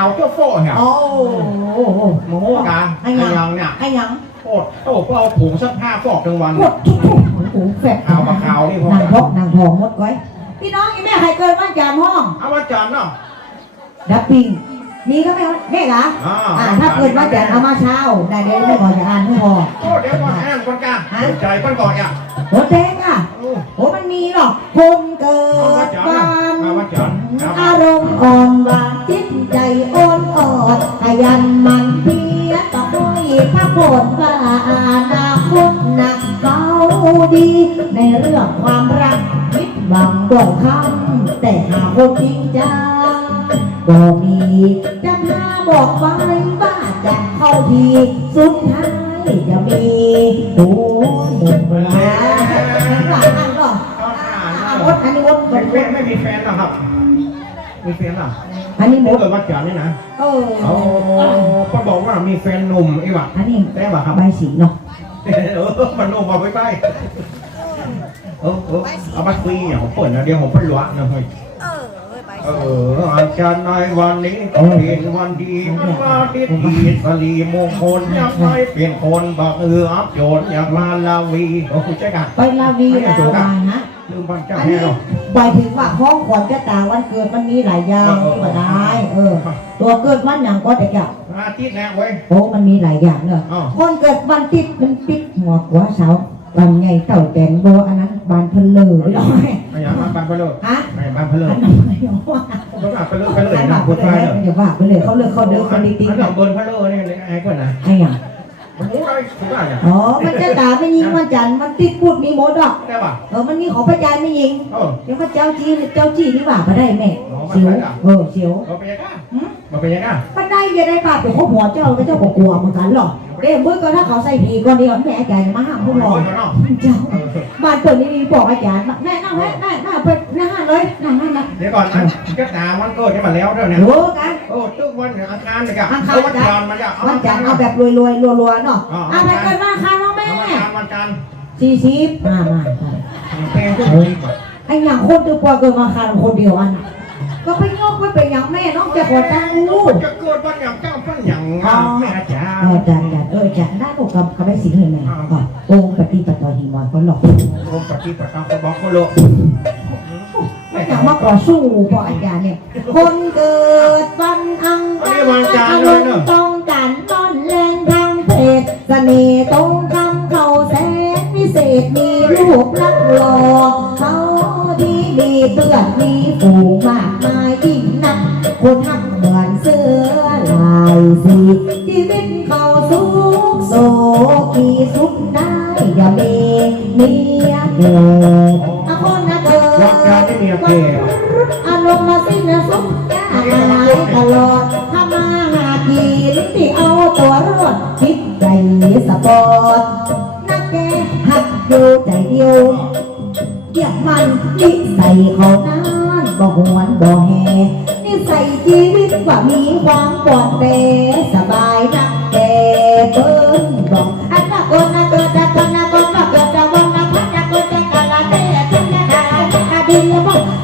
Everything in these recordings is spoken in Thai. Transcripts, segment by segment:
เอาเจ้าโฟ่เนี่ยโอ้โหโมโหกาไอ้ไอ้ยังยังเนี่ยไอ้ยังโคตรโอ้ก็เอาถุงซักผ้าฟอกทั้งวันหมดทุกทุกโอ้โหแฝดข่าวกับข่าวนี่พอนางพกนางทองหมดไว้ พี่น้องอีแม่ใครเกินบ้านจานห้อง เอามาจานเนาะดับปิ้งมีก็ไม่แม่เหรออ่าอ่าถ้าเกิดว่าจานเอามาเช้าได้เดี๋ยวไม่พอจะอ่านไม่พอโอ้เดี๋ยวก่อนแอนก่อนกันใจก่อนก่อนอะหัวแดงอะโอ้โอ้มันมีหรอกคนเกิดวันเอา ยันมันเพียรต่อให้พระผลว่าอนาคตหนักเบาดี ในเรื่องความรักคิดหวังบ่อยคำแต่หาคนจริงจังบ่มีจะมาบอกไว้ว่าจะเข้าทีสุดท้ายจะมีดูหนึ่งเวลาหลังอันก็เอาอ่านอ่าเอาวดอันนี้วดเป็นแฟนไม่มีแฟนหรอครับ มีแฟนหรออันนี้หมถ้าดเกิดว่าจานนี่นะเออเอาก็บอกว่ามีแฟนหนุ่มไอ้หวะอันนี้แต่ว่าครับใบสีเนาะเออมันหนุ่มมาไปไปเออเออเอามาคุยอย่างผมเปิดนะเดี๋ยวผมไปหลวนะเฮ้ยเออเว้ยไปเอออาจารย์ในวันนี้ก็เป็นวันดีวันที่ดีสลีมงคลยังไม่เป็นคนบักเอืออับโยนอย่างลาลาวีโอ้คุณใช่กันไปลาวีลาวาฮะลืมบ้านเจ้าอันแม่นี้หรอ หมายถึงว่าห้องขวัญจะตาวันเกิดมันมีหลายอย่างที่มาได้ เออ ตัวเกิดวันอย่างก็แต่อย่าอาทิตย์แรกเว้ยโอ้มันมีหลายอย่างเนอะอ้าวคนเกิดวันติดมันปิดหัวหัวเสาวันไงเต่าแตนโบอันนั้นบานเพลเลยไม่ได้ไม่อยากมาบ้านไปเลยฮะไม่บ้านไปเลยอันนั้นไม่เอาว่าต้องอ่านไปเลยไปเลยอันนะนั้นคนไทยเนอะเดี๋ยวว่าไปเลยเขาเลิกเขาเดินเขาดีดีอันนั้นเบิร์นไปเลยนี่ไอ้คนนะไอ้ยัง โอ้โหอะไรถูกอะเนี่ยอ๋อ มันจะตาไม่ยิงวันจันทร์มันติดพูดมีหมดอะได้ป่ะเออ มันมีของพระยายไม่ยิงเออเดี๋ยวว่าเจ้าจีนเจ้าจีนนี่หว่ามาได้แม่อ๋อมาเสียวได้เหรอเออเสียวมาเป็นยังไงหืมมาเป็นยังไงมันได้ยังได้ป่ะเป็นข้อหัวเจ้าก็เจ้าก็กลัวเหมือนกันหรอกเด้มือก็ถ้าเขาใส่ผีก่อนเดียวแม่ใจมาห้ามผู้หลอกเนาะเจ้าบ้านเปิดนี่มีบอกอาจารย์แม่นั่งแม่แม่นั่งเปิดนั่งเลยนั่งนั่งนั่งเดี๋ยวก่อนนะก็ตาวันเกิดจะมาแล้วเด้อเนี่ยโอ้กันโอ้ทุก วันอังคารเลยกับอังคารเอาวันจันทร์มาจ้ะวันจันทร์เอาแบบรวยรวยรัวๆเนาะอะไปเกินมาค่ะน้องแม่เอาวันจันทร์วันจันทร์สี่สิบมามาเพลงทุกทีก่อนไอ้อย่างคนตัวปอเกินมาค่ะคนเดียวอันน่ะก็ไปยกไปเป็นอย่างแม่น้องจะขอตั้งลูกจะเกิดวันอย่างเจ้าพันอย่างแม่จ๋าเออจันจันเออจันได้พวกกับกับได้สิ่งหนึ่งไงก็โอ้ปฏิปต่อหิมะก็หลอกรวมปฏิปทาเขาบอกเขาโล ไม่อยากมาก่อสู้เพราะอาจารย์เนี่ย คนเกิดวันอังคารอารมณ์ต้องการต้อนแรงทางเพศเสน่ห์ตรงคำเขาแสนพิเศษมีรูปลักษณ์หล่อเขาดีดีเพื่อนมีฝูงมากมายยิ่งนัก คนหักเหมือนเสื้อลายสีชีวิตเขาสุขโศกีสุขได้อย่ามีเมียเกิดคนนะเกิด เียเกอารมณ์มาสิ้นสุขยากอะไรตลอดทำมาหากินที่เอาตัวรอดคิดใจสปอร์ตนักแกหักอยู่ใจเดียวเกียบมันนิสัยเขานั้นบ่หวนบ่แหนิสัยชีวิตว่ามีความปลอดเปสบายนักแก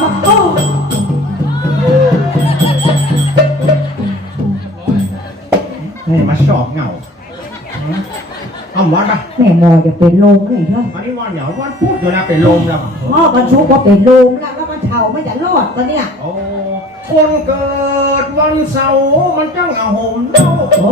ความมาโอ้นี่มาชอบเหงาเอาวันนะแม่มอจะเป็นลมเลยเถอะอันนี้วันเหงาวันพูดอยู่นะเป็นลมแล้วพ่อบรรทุกว่าเป็นลมแล้วก็มันเฉาไม่จะรอดก็เนี่ยโอ้คนเกิดวันเสาร์มันจ้างเอาห่มเล่าโอ้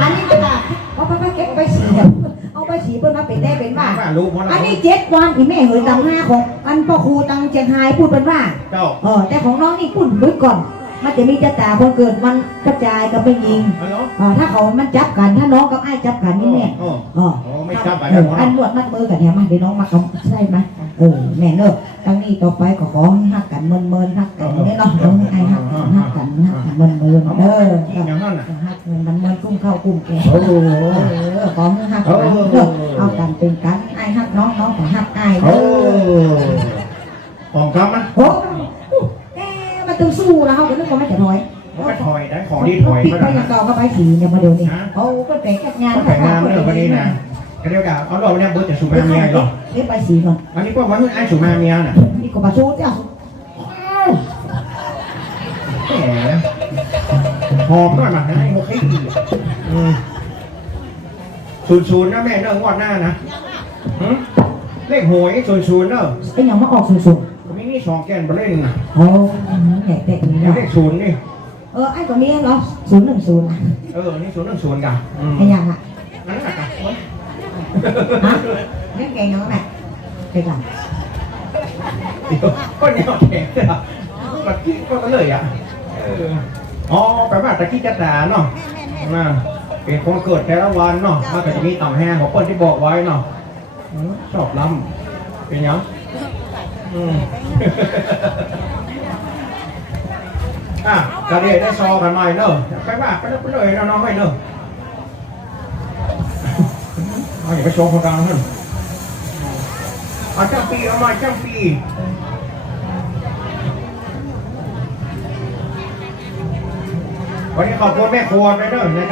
อันนี้ก็ได้เอาไปไปเก็บไปเสีเอาไปสีเพื่อนมาเป็นได้เป็นบ้าว่ารู้เพราะอันนี้เจ็ดวันที่แม่เหยตังห้าของอันพ่อครูตังเชียงไฮ้พูดเป็นว่าเจ้า เออแต่ของน้องนี่พูดบึกก่อน มันจะมีจะตาคนเกิดมันกระจายก็ไม่ยิงอ๋อเหรออ่าถ้าเขามันจับกันถ้าน้องกับไอ้ายจับกันนี่แม่อ๋ออ๋ออ๋อไม่จับกันเอนะอหมออันหมวดมัดมือกันเนี่ยมาเดี๋ยวน้องมาเอาใช่ไหมเออแม่เนอะตั้งนี้ต่อไปก็ขอให้หักกันเมินเมินๆหักกันเนี่ยเนาะน้องไอ้หักกันหักกันหักกันเมินเมินๆเอออีกอย่างนั้นน่ะหักเงินมันเมินกุ้มเข้ากุ้มแก่ โอ้โห เออขอให้หักกันเนอะเอากันเป็นกันไอ้หักน้องน้องก็หักไอ้เนโอ้อะของคำมัน โอ้แก มันต้องสู้แล้วเขาก็นึกว่าไม่จะถอยมันก็ถอยได้ของดีถอยปิดมาไปแล้วยังเก่าก็ไปสีเนี่ยมาเดี๋ยวนี้เขาก็แต่งจัดงานก็แต่งงานเรื่องวันนี้นะก็เรียกว่าเอาดอกเนี่ยเบิร์ดจะสุมาเมียหรอเรียกไปสีก่อนอันนี้ก็วันนี้ไอ้สุมาเมียน่ะนี่ก็มาชูเจ้าแหมหอมด้วยมันนะไอ้โมกี้อืมศูนย์ศูนย์นะแม่เนอะงวดหน้านะหึเลขหวยศูนย์ศูนย์เนอะไอ้ยังมาออกสูงมีนี่ สองแกนมาเล่นนะๆโอ้แหน่แต่นี่เลขศูนย์นี่เออไอ้ตัวนี้เนาะศูนย์หนึ่งศูนย์เออนี่ศูนย์หนึ่งศูนย์กันอืมไอ้ยังอะนั่นแหละกันฮะนั่นแกน้องแหละไปก่อนเดี๋ยวก็แนวแข็งเลยอะตะกี้ก็เลยอะเอออ๋อแปลว่าตะกี้จะด่าเนาะน่ะเป็นคนเกิดแต่ละวันเนาะมันก็จะมีต่ำแห้งของคนที่บอกไว้เนาะอืมชอบล้ำเป็นยัง อะกระเดียได้ซอกันหน่อยเนอะไปว่าไปเลยเลยน้องๆให้เนอะเอาอย่าไปโชว์คนดังนั่นเอาจ้าปีเอามาจ้าปีวันนี้ขอบคุณแม่ครัวไปเนอะนะครับ